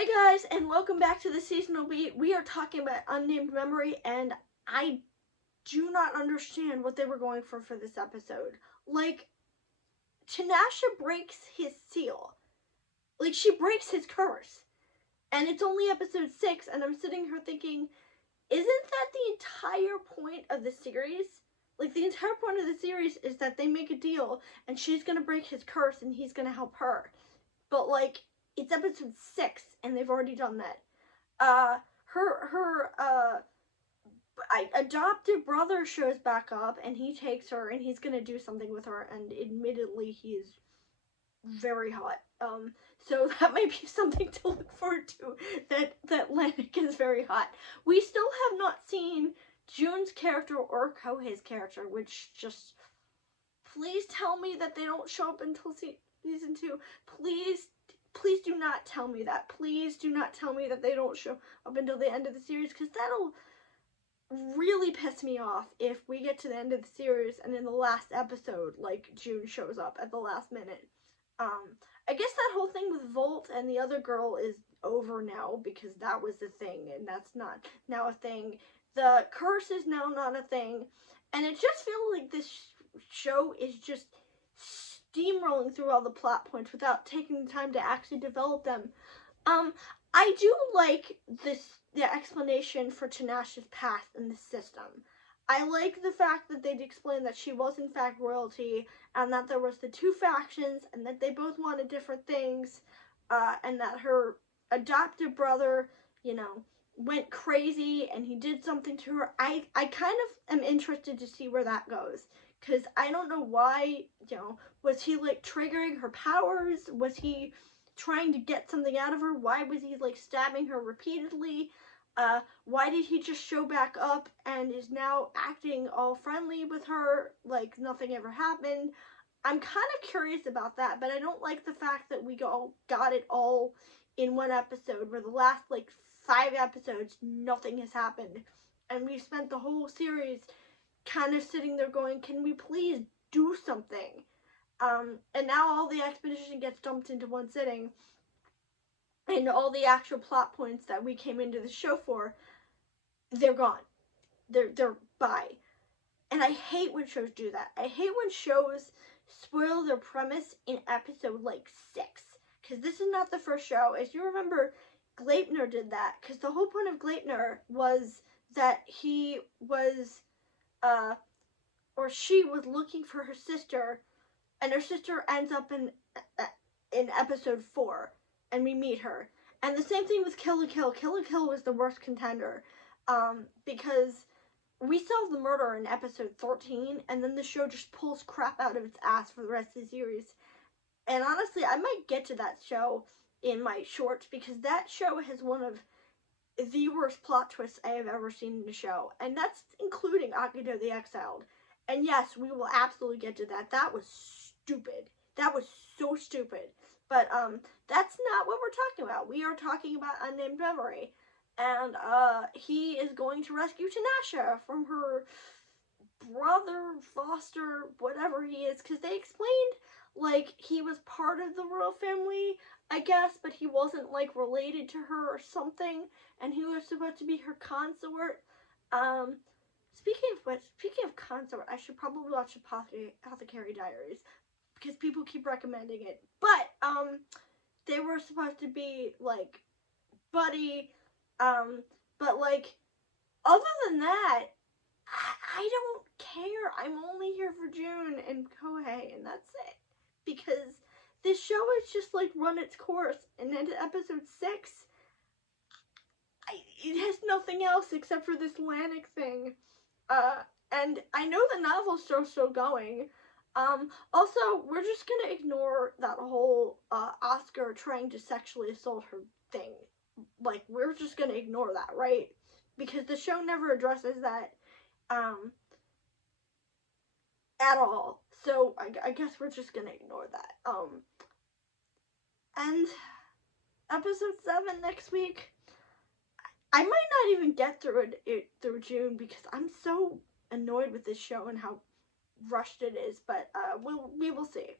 Hey guys, and welcome back to the Seasonal Beat. We are talking about Unnamed Memory, and I do not understand what they were going for this episode. Like, Tinashe breaks his seal. Like, she breaks his curse. And it's only episode 6, and I'm sitting here thinking, isn't that the entire point of the series? Like, the entire point of the series is that they make a deal, and she's gonna break his curse, and he's gonna help her. But, like, it's episode 6, and they've already done that. Her adopted brother shows back up, and he takes her, and he's gonna do something with her, and admittedly, he is very hot. So that might be something to look forward to, that Laine is very hot. We still have not seen June's character or Kohei's character, which just, please tell me that they don't show up until season 2. Please do not tell me that. Please do not tell me that they don't show up until the end of the series, because that'll really piss me off if we get to the end of the series and in the last episode, like, June shows up at the last minute. I guess that whole thing with Volt and the other girl is over now, because that was a thing, and that's not now a thing. The curse is now not a thing, and it just feels like this show is just steamrolling through all the plot points without taking the time to actually develop them. I do like the explanation for Tinashe's past in the system. I like the fact that they'd explained that she was in fact royalty, and that there was the two factions, and that they both wanted different things, and that her adopted brother, went crazy, and he did something to her. I kind of am interested to see where that goes, because I don't know why, was he, like, triggering her powers? Was he trying to get something out of her? Why was he, like, stabbing her repeatedly? Why did he just show back up and is now acting all friendly with her like nothing ever happened? I'm kind of curious about that, but I don't like the fact that we got it all in one episode, where the last, like, 5 episodes, nothing has happened. And we've spent the whole series kind of sitting there going, can we please do something? And now all the exposition gets dumped into one sitting, and all the actual plot points that we came into the show for, they're gone. They're bye. And I hate when shows do that. I hate when shows spoil their premise in episode, like, 6. Because this is not the first show. As you remember, Gleipnir did that. Because the whole point of Gleipnir was that he was, or she was looking for her sister, and her sister ends up in episode 4. And we meet her. And the same thing with Kill la Kill. Kill la Kill was the worst contender. Because we solved the murder in episode 13, and then the show just pulls crap out of its ass for the rest of the series. And honestly, I might get to that show in my shorts, because that show has one of the worst plot twists I have ever seen in a show. And that's including Akito the Exiled. And yes, we will absolutely get to that. That was stupid. That was so stupid. But, that's not what we're talking about. We are talking about Unnamed Memory. And, he is going to rescue Tinashe from her brother, foster, whatever he is. Because they explained, like, he was part of the royal family, I guess, but he wasn't, like, related to her or something. And he was supposed to be her consort. Speaking of consort, I should probably watch Apothecary Diaries, because people keep recommending it. But, they were supposed to be, like, buddy, but, like, other than that, I don't care. I'm only here for June and Kohei, and that's it. Because this show has just, like, run its course, and then to episode 6, it has nothing else except for this Laine thing. And I know the novel's still going. Also, we're just gonna ignore that whole, Oscar trying to sexually assault her thing. Like, we're just gonna ignore that, right? Because the show never addresses that, at all. So, I guess we're just gonna ignore that. And episode 7 next week, I might not even get through it through June, because I'm so annoyed with this show and how rushed it is, but we will see.